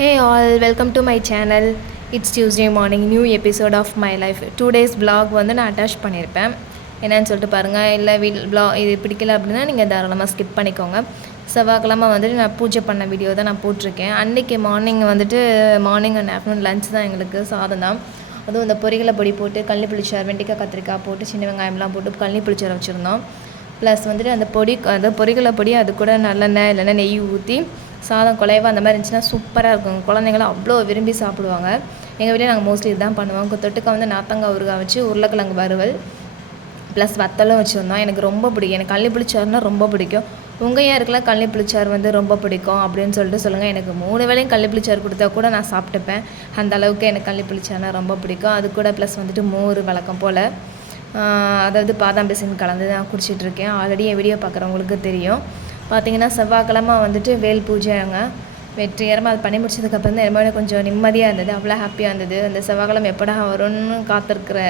Hey all welcome to my channel it's Tuesday morning new episode of my life today's blog வந்து நான் attach பண்ணியிருப்பேன். என்னன்னு சொல்லிட்டு பாருங்கள் இல்லை வீல் பிளாக் இது பிடிக்கல அப்படின்னா நீங்கள் தாராளமாக ஸ்கிப் பண்ணிக்கோங்க. செவ்வாய்க்கிழமை வந்துட்டு நான் பூஜை பண்ண வீடியோ தான் நான் போட்டிருக்கேன். அன்றைக்கி மார்னிங் வந்துட்டு மார்னிங் அண்ட் ஆஃப்டர்நூன் லஞ்ச் தான் எங்களுக்கு சாதம் தான். அதுவும் இந்த பொரிகளை பொடி போட்டு கள்ளி புளிச்சார் வெண்டைக்காய் கத்திரிக்காய் போட்டு சின்ன வெங்காயம்லாம் போட்டு கள்ளி புளிச்சார் வச்சுருந்தோம். ப்ளஸ் வந்துட்டு அந்த பொடி அந்த பொரிகளை பொடி அது கூட நல்லெண்ணெய் இல்லைன்னா நெய் ஊற்றி சாதம் குலைவா அந்த மாதிரி இருந்துச்சுன்னா சூப்பராக இருக்கும். குழந்தைங்களாம் அவ்வளோ விரும்பி சாப்பிடுவாங்க. எங்கள் வீட்டில் நாங்கள் மோஸ்ட்லி இதுதான் பண்ணுவோம். தொட்டுக்க வந்து நாத்தங்காய் ஊறுகாய் வச்சு உருளைக்கிழங்கு வறுவல் ப்ளஸ் வத்தலும் வச்சுருந்தோம். எனக்கு ரொம்ப பிடிக்கும். எனக்கு கள்ளி புளிச்சாறுனா ரொம்ப பிடிக்கும். உங்கள் யாருக்கெல்லாம் கள்ளி புளிச்சாறு வந்து ரொம்ப பிடிக்கும் அப்படின்னு சொல்லிட்டு சொல்லுங்கள் எனக்கு மூணு வேளையும் கள்ளி புளிச்சாறு கொடுத்தா கூட நான் சாப்பிட்டுப்பேன். அந்த அளவுக்கு எனக்கு கள்ளி புளிச்சாறுனா ரொம்ப பிடிக்கும். அது கூட ப்ளஸ் வந்துட்டு மோர் வழக்கம் போல். அதாவது பாதாம் பிசின் கலந்து நான் குடிச்சிட்ருக்கேன் ஆல்ரெடி என் வீடியோ பார்க்குறவங்களுக்கு தெரியும். பார்த்திங்கன்னா செவ்வாய்க்கிழமை வந்துட்டு வேல் பூஜைங்க. வெற்றிகரமாக அது பண்ணி முடிச்சதுக்கப்புறம் தான் என்னமோ கொஞ்சம் நிம்மதியாக இருந்தது. அவ்வளோ ஹாப்பியாக இருந்தது. அந்த செவ்வாய்க்கிழமை எப்படா வரும்னு காத்திருக்கிற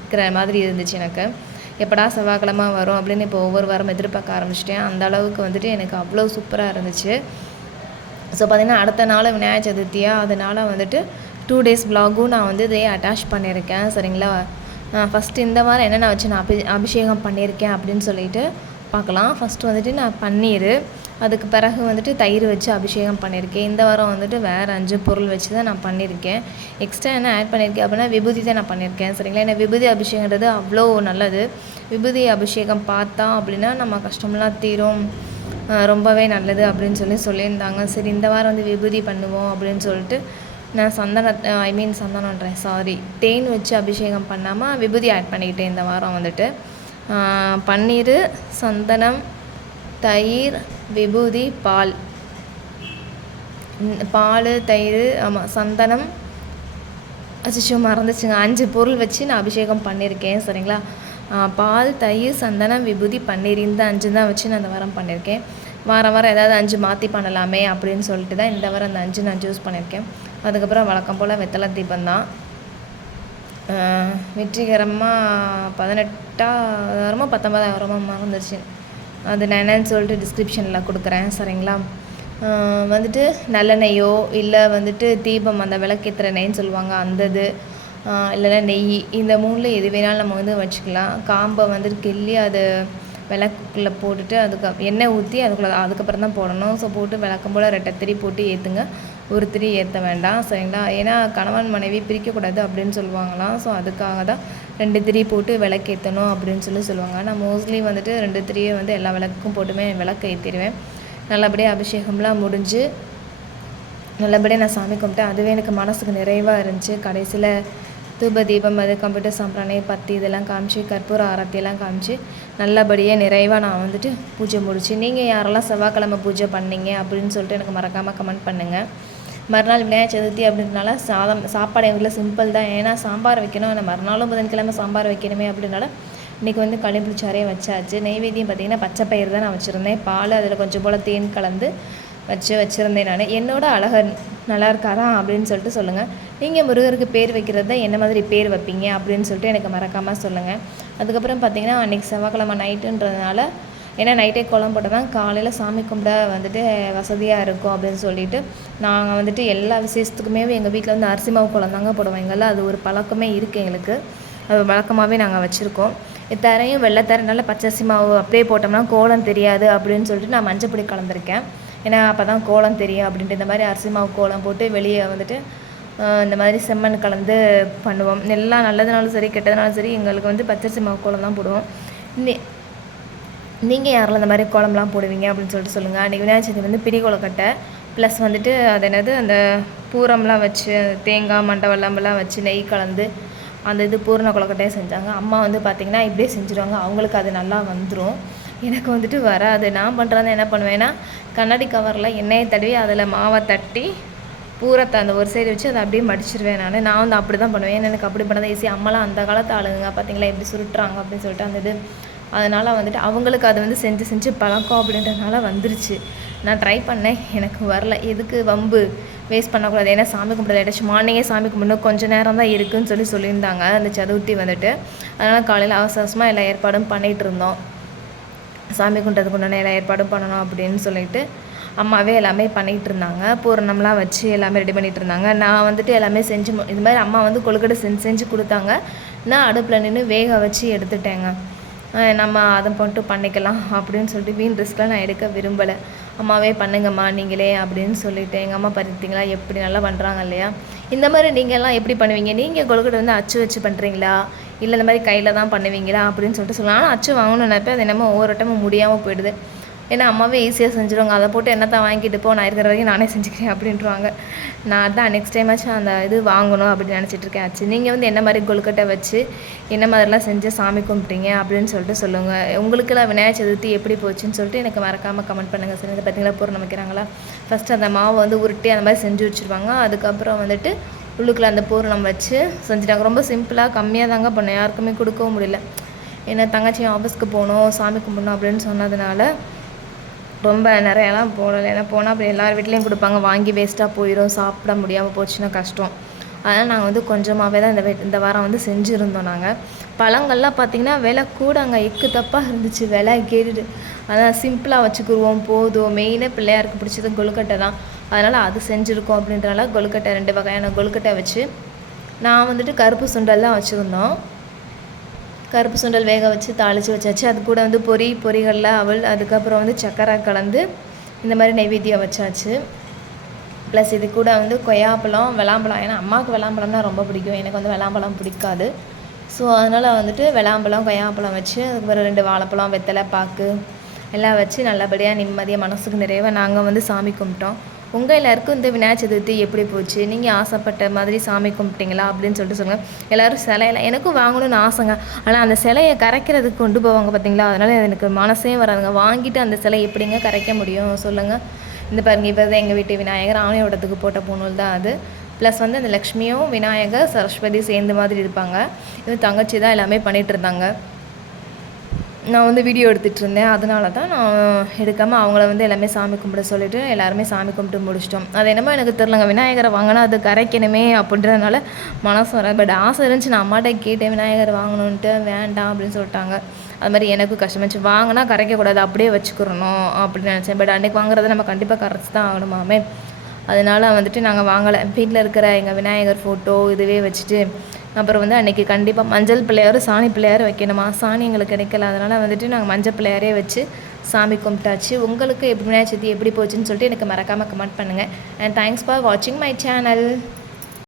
இருக்கிற மாதிரி இருந்துச்சு எனக்கு. எப்படா செவ்வாய்க்கிழமை வரும் அப்படின்னு இப்போ ஒவ்வொரு வாரம் எதிர்பார்க்க ஆரம்பிச்சிட்டேன். அந்த அளவுக்கு வந்துட்டு எனக்கு அவ்வளோ சூப்பராக இருந்துச்சு. ஸோ பார்த்திங்கன்னா அடுத்த நாள் விநாயகர் சதுர்த்தியாக அதனால் வந்துட்டு டூ டேஸ் ப்ளாகும் நான் வந்து இதே அட்டாச் பண்ணியிருக்கேன். சரிங்களா? ஃபஸ்ட்டு இந்த வாரம் என்னென்ன வச்சு நான் அபி அபிஷேகம் பண்ணியிருக்கேன் அப்படின்னு சொல்லிட்டு பார்க்கலாம். ஃபஸ்ட்டு வந்துட்டு நான் பன்னீர். அதுக்கு பிறகு வந்துட்டு தயிர் வச்சு அபிஷேகம் பண்ணியிருக்கேன் இந்த வாரம் வந்துட்டு வேறு அஞ்சு பொருள் வச்சு தான் நான் பண்ணியிருக்கேன் எக்ஸ்ட்ரா என்ன ஆட் பண்ணியிருக்கேன் அப்படின்னா விபூதி தான் நான் பண்ணியிருக்கேன் சரிங்களா? ஏன்னா விபூதி அபிஷேகன்றது அவ்வளோ நல்லது. விபூதி அபிஷேகம் பார்த்தா அப்படின்னா நம்ம கஷ்டம்லாம் தீரும். ரொம்பவே நல்லது அப்படின்னு சொல்லி சொல்லியிருந்தாங்க. சரி இந்த வாரம் வந்து விபூதி பண்ணுவோம் அப்படின்னு சொல்லிட்டு நான் சந்தன ஐ மீன் சந்தனன்றேன் சாரி தேன் வச்சு அபிஷேகம் பண்ணாமல் விபூதி ஆட் பண்ணிக்கிட்டேன் இந்த வாரம் வந்துட்டு. பன்னீர் சந்தனம் தயிர் விபூதி பால். பால் தயிர் ஆமாம் சந்தனம். அச்சோ மறந்துச்சுங்க. அஞ்சு பொருள் வச்சு நான் அபிஷேகம் பண்ணியிருக்கேன் சரிங்களா? பால் தயிர் சந்தனம் விபூதி பன்னீர். இந்த அஞ்சு தான் வச்சு நான் இந்த வாரம் பண்ணியிருக்கேன் வாரம் வாரம் ஏதாவது அஞ்சு மாற்றி பண்ணலாமே அப்படின்னு சொல்லிட்டு தான் இந்த வாரம் அந்த அஞ்சு நான் சூஸ் பண்ணியிருக்கேன் அதுக்கப்புறம் வழக்கம் போல் வெத்தலை தீபம் தான் வெற்றிகரமாக பதினெட்டாயிரமோ பத்தொன்பதாயிரமோ மறந்துருச்சு அது நான் என்னன்னு சொல்லிட்டு டிஸ்கிரிப்ஷனில் கொடுக்குறேன் சரிங்களா? வந்துட்டு நல்லெண்ணெய்யோ இல்லை வந்துட்டு தீபம் அந்த விளக்கேற்றுற நெய்ன்னு சொல்லுவாங்க அந்த இது இல்லைன்னா நெய் இந்த மூணில் எது வேணாலும் நம்ம வந்து வச்சுக்கலாம். காம்பை வந்துட்டு கிள்ளி அது விளக்குள்ளே போட்டுட்டு அதுக்கு எண்ணெய் ஊற்றி அதுக்குள்ளே அதுக்கப்புறம் தான் போடணும். ஸோ போட்டு விளக்கம் போல் ரெட்டை திரி போட்டு ஏற்றுங்க ஒரு திரி ஏற்ற வேண்டாம் சரிங்களா? ஏன்னா கணவன் மனைவி பிரிக்கக்கூடாது அப்படின்னு சொல்லுவாங்களாம். ஸோ அதுக்காக தான் ரெண்டு திரி போட்டு விளக்கேற்றணும் அப்படின்னு சொல்லி சொல்லுவாங்க. நான் மோஸ்ட்லி வந்துட்டு ரெண்டு திரியை வந்து எல்லா விளக்குக்கும் போட்டுமே விளக்கு ஏற்றிடுவேன் நல்லபடியாக அபிஷேகம்லாம் முடிஞ்சு நல்லபடியாக நான் சாமி கும்பிட்டேன் அதுவே எனக்கு மனசுக்கு நிறைவாக இருந்துச்சு. கடைசியில் தூப தீபம் அது கம்ப்யூட்டர் சாம்பிராணி பத்தி இதெல்லாம் காமிச்சு கற்பூர ஆரத்தியெல்லாம் காமிச்சு நல்லபடியாக நிறைவாக நான் வந்துட்டு பூஜை முடிச்சு நீங்கள் யாரெல்லாம் செவ்வாய்க்கிழமை பூஜை பண்ணீங்க அப்படின்னு சொல்லிட்டு எனக்கு மறக்காமல் கமெண்ட் பண்ணுங்கள் மறுநாள் விநாயகர் சதுர்த்தி அப்படின்றனால சாதம் சாப்பாடு எங்கள் வீட்டில் சிம்பிள் தான். ஏன்னா சாம்பார் வைக்கணும். ஆனால் மறுநாளும் புதன்கிழமை சாம்பார் வைக்கணுமே அப்படின்னால இன்றைக்கி வந்து களிப்புளிச்சாரே வச்சாச்சு. நெய்வேத்தியம் பார்த்திங்கன்னா பச்சை பயிர் தான் நான் வச்சுருந்தேன். பால் அதில் கொஞ்சம் போல் தேன் கலந்து வச்சு வச்சுருந்தேன் நான். என்னோட அழகர் நல்லா இருக்காரா அப்படின்னு சொல்லிட்டு சொல்லுங்கள் நீங்கள் முருகருக்கு பேர் வைக்கிறது தான் என்ன மாதிரி பேர் வைப்பீங்க அப்படின்னு சொல்லிட்டு எனக்கு மறக்காமல் சொல்லுங்கள் அதுக்கப்புறம் பார்த்தீங்கன்னா அன்றைக்கி செவ்வாய்க்கிழமை நைட்டுன்றதுனால ஏன்னா நைட்டே கோலம் போட்டால் தான் காலையில் சாமி கும்பிட வந்துட்டு வசதியாக இருக்கும் அப்படின்னு சொல்லிட்டு நாங்கள் வந்துட்டு எல்லா விசேஷத்துக்குமே எங்கள் வீட்டில் வந்து அரிசி மாவு கோலம் தாங்க போடுவோம். எங்கெல்லாம் அது ஒரு பழக்கமே இருக்குது எங்களுக்கு. அது வழக்கமாகவே நாங்கள் வச்சுருக்கோம். தரையும் வெள்ளைத்தரனால பச்சரிசி மாவு அப்படியே போட்டோம்னா கோலம் தெரியாது அப்படின்னு சொல்லிட்டு நான் மஞ்சப்பொடி கலந்துருக்கேன். ஏன்னா அப்போ தான் கோலம் தெரியும் அப்படின்ட்டு. இந்த மாதிரி அரிசி மாவு கோலம் போட்டு வெளியே வந்துட்டு இந்த மாதிரி செம்மண் கலந்து பண்ணுவோம். எல்லாம் நல்லதுனாலும் சரி கெட்டதுனாலும் சரி எங்களுக்கு வந்து பச்சரிசி மாவு கோலம் தான் போடுவோம். நீங்கள் யாரெல்லாம் இந்த மாதிரி கோலம்லாம் போடுவீங்க அப்படின்னு சொல்லிட்டு சொல்லுங்கள் அன்றைக்கி விநாயகர் சதுர்த்தி வந்து பிடி கொலக்கட்டை ப்ளஸ் வந்துட்டு அது என்னது அந்த பூரம்லாம் வச்சு தேங்காய் மண்டவெல்லாமெல்லாம் வச்சு நெய் கலந்து அந்த இது பூரண கொலக்கட்டையை செஞ்சாங்க. அம்மா வந்து பார்த்திங்கன்னா இப்படியே செஞ்சுருவாங்க. அவங்களுக்கு அது நல்லா வந்துடும் எனக்கு வந்துட்டு வராது. நான் பண்ணுறது என்ன பண்ணுவேன்னா கண்ணாடி கவரில் எண்ணெயை தடவி அதில் மாவை தட்டி பூரத்தை அந்த ஒரு சைடு வச்சு அதை அப்படியே மடிச்சிருவேன் நான். நான் வந்து அப்படி தான் பண்ணுவேன். ஏன்னா எனக்கு அப்படி பண்ணதான் ஈஸி அம்மாலாம் அந்த காலத்து ஆளுங்க பார்த்தீங்களா எப்படி சுருட்டுறாங்க அப்படின்னு சொல்லிட்டு அந்த இது அதனால் வந்துட்டு அவங்களுக்கு அது வந்து செஞ்சு செஞ்சு பழக்கம் அப்படின்றதுனால வந்துருச்சு. நான் ட்ரை பண்ணேன். எனக்கு வரல. எதுக்கு வம்பு? வேஸ்ட் பண்ணக்கூடாது. ஏன்னா சாமி கும்பிட ஏதாச்சும் மார்னிங்கே சாமி கும்பிடணும். கொஞ்சம் நேரம் தான் இருக்குன்னு சொல்லி சொல்லியிருந்தாங்க. அந்த சதுர்த்தி வந்துட்டு. அதனால் காலையில் அவசரமாக எல்லா ஏற்பாடும் பண்ணிகிட்டு இருந்தோம். சாமி கும்பிட்றதுக்கு உண்டான எல்லா ஏற்பாடும் பண்ணணும் அப்படின்னு சொல்லிட்டு அம்மாவே எல்லாமே பண்ணிகிட்டு இருந்தாங்க. பூரணம்லாம் வச்சு எல்லாமே ரெடி பண்ணிகிட்டு இருந்தாங்க. நான் வந்துட்டு எல்லாமே செஞ்சு மு- இது மாதிரி அம்மா வந்து கொழுக்கட்டை செஞ்சு செஞ்சு கொடுத்தாங்க. நான் அடுப்பில் நின்று வேக வச்சு எடுத்துட்டேங்க. நம்ம அதை மட்டும் பண்ணிக்கலாம் அப்படின்னு சொல்லிட்டு வீண் ரிஸ்க்லாம் நான் எடுக்க விரும்பலை. அம்மாவே பண்ணுங்கம்மா நீங்களே அப்படின்னு சொல்லிவிட்டு எங்கள் அம்மா பார்த்தீங்களா எப்படி நல்லா பண்ணுறாங்க இல்லையா? இந்த மாதிரி நீங்கள்லாம் எப்படி பண்ணுவீங்க? நீங்கள் கொழுக்கட்டை வந்து அச்சு வச்சு பண்ணுறீங்களா இல்லை இந்த மாதிரி கையில் தான் பண்ணுவீங்களா? அப்படின்னு சொல்லிட்டு சொல்லலாம். ஆனால் அச்சு வாங்கணும்னு நினைப்பேன். அது என்னமோ ஒவ்வொரு டைமும் முடியாமல் போயிடுது. ஏன்னா அம்மாவே ஈஸியாக செஞ்சுருவாங்க. அதை போட்டு என்னத்தான் வாங்கிட்டு போ நான் இருக்கிற வரைக்கும் நானே செஞ்சுக்கிறேன் அப்படின்றாங்க. நான் அதான் நெக்ஸ்ட் டைமாச்சும் அந்த இது வாங்கணும் அப்படின்னு நினச்சிட்டு இருக்கேன். ஆச்சு நீங்கள் வந்து என்ன மாதிரி கொழுக்கட்டை வச்சு என்ன மாதிரிலாம் செஞ்சு சாமி கும்பிட்டீங்க அப்படின்னு சொல்லிட்டு சொல்லுங்கள் உங்களுக்குலாம் விநாயகர் சதுர்த்தி எப்படி போச்சுன்னு சொல்லிட்டு எனக்கு மறக்காமல் கமெண்ட் பண்ணுங்கள் சார். இந்த பார்த்தீங்களா பூரணம் வைக்கிறாங்களா? ஃபஸ்ட்டு அந்த மாவை வந்து உருட்டி அந்த மாதிரி செஞ்சு வச்சுருவாங்க. அதுக்கப்புறம் வந்துட்டு உள்ளுக்குள்ளே அந்த பூரணம் வச்சு செஞ்சுட்டாங்க. ரொம்ப சிம்பிளாக கம்மியாக தாங்க பண்ணேன். யாருக்குமே கொடுக்கவும் முடியல. ஏன்னா தங்கச்சி ஆஃபீஸ்க்கு போகணும் சாமி கும்பிடணும் அப்படின்னு சொன்னதுனால ரொம்ப நிறையலாம் போடலை. ஏன்னா போனால் அப்படி எல்லார் வீட்லேயும் கொடுப்பாங்க. வாங்கி வேஸ்ட்டாக போயிடும் சாப்பிட முடியாமல் போச்சுன்னா கஷ்டம். அதனால் நாங்கள் வந்து கொஞ்சமாகவே தான் இந்த இந்த வாரம் வந்து செஞ்சுருந்தோம் நாங்கள் பழங்கள்லாம் பார்த்திங்கன்னா விலை கூட அங்கே எக்கு தப்பாக இருந்துச்சு. விலை கேட்டுட்டு அதான் சிம்பிளாக வச்சுக்குருவோம். போதும். மெயினாக பிள்ளையாருக்கு பிடிச்சது கொழுக்கட்டை தான். அதனால் அது செஞ்சுருக்கோம் அப்படின்றனால கொழுக்கட்டை ரெண்டு வகையான கொழுக்கட்டை வச்சு நான் வந்துட்டு கருப்பு சுண்டல் தான் வச்சுருந்தோம். கருப்பு சுண்டல் வேக வச்சு தாளித்து வச்சாச்சு. அது கூட வந்து பொரி பொரிகளில் அவள் அதுக்கப்புறம் வந்து சக்கரை கலந்து இந்த மாதிரி நைவேத்தியம் வச்சாச்சு. ப்ளஸ் இது கூட வந்து கொய்யாப்பழம் விளாம்பழம் ஏன்னா அம்மாவுக்கு விளாம்பழம்னா ரொம்ப பிடிக்கும். எனக்கு வந்து விளாம்பழம் பிடிக்காது. ஸோ அதனால் வந்துட்டு விளாம்பழம் கொய்யாப்பழம் வச்சு அதுக்கப்புறம் ரெண்டு வாழைப்பழம் வெத்தலை பாக்கு எல்லாம் வச்சு நல்லபடியாக நிம்மதியாக மனசுக்கு நிறைவாக நாங்கள் வந்து சாமி கும்பிட்டோம். உங்கள் எல்லாருக்கும் இந்த விநாயகர் சதுர்த்தி எப்படி போச்சு? நீங்கள் ஆசைப்பட்ட மாதிரி சாமி கும்பிட்டீங்களா? அப்படின்னு சொல்லிட்டு சொல்லுங்கள் எல்லோரும் சிலையெல்லாம் எனக்கும் வாங்கணும்னு ஆசைங்க. ஆனால் அந்த சிலையை கரைக்கிறதுக்கு கொண்டு போவாங்க பார்த்தீங்களா அதனால் எனக்கு மனசே வராதுங்க. வாங்கிட்டு அந்த சிலை எப்படிங்க கரைக்க முடியும்? சொல்லுங்கள் இந்த பாருங்க இப்போ தான் எங்கள் வீட்டு விநாயகர் ஆணையோடத்துக்கு போட்ட பூணூல் தான் அது. ப்ளஸ் வந்து அந்த லக்ஷ்மியும் விநாயகர் சரஸ்வதி சேர்ந்த மாதிரி இருப்பாங்க. இது தங்கச்சி தான் எல்லாமே பண்ணிகிட்டு இருந்தாங்க. நான் வந்து வீடியோ எடுத்துகிட்டு இருந்தேன். அதனால தான் நான் எடுக்காமல் அவங்கள வந்து எல்லாமே சாமி கும்பிட சொல்லிவிட்டு எல்லாருமே சாமி கும்பிட்டு முடிச்சிட்டோம். அது என்னமோ எனக்கு தெரிலங்க விநாயகரை வாங்கினா அது கரைக்கணுமே அப்படின்றதுனால மனசு வர பட் ஆசை இருந்துச்சு. நான் அம்மாட்ட கேட்டேன் விநாயகர் வாங்கணுன்ட்டு வேண்டாம் அப்படின்னு சொல்லிட்டாங்க. அது மாதிரி எனக்கும் கஷ்டமாச்சு வாங்கினா கரைக்கக்கூடாது அப்படியே வச்சுக்கிறணும் அப்படின்னு நினச்சேன். பட் அன்றைக்கி வாங்குறத நம்ம கண்டிப்பாக கரைச்சி தான் ஆகணுமாமே. அதனால வந்துட்டு நாங்கள் வாங்கலை. வீட்டில் இருக்கிற எங்கள் விநாயகர் ஃபோட்டோ இதுவே வச்சுட்டு அப்புறம் வந்து அன்றைக்கி கண்டிப்பாக மஞ்சள் பிள்ளையாரும் சாணி பிள்ளையார் வைக்கணுமா? சாணி எங்களுக்கு கிடைக்கல. அதனால் வந்துட்டு நாங்கள் மஞ்சள் பிள்ளையாரே வச்சு சாமி கும்பிட்டாச்சு. உங்களுக்கு எப்படி விநாயகர் சதுர்த்தி எப்படி போச்சுன்னு சொல்லிட்டு எனக்கு மறக்காமல் கமெண்ட் பண்ணுங்கள் அண்ட் தேங்க்ஸ் ஃபார் வாட்சிங் மை சேனல்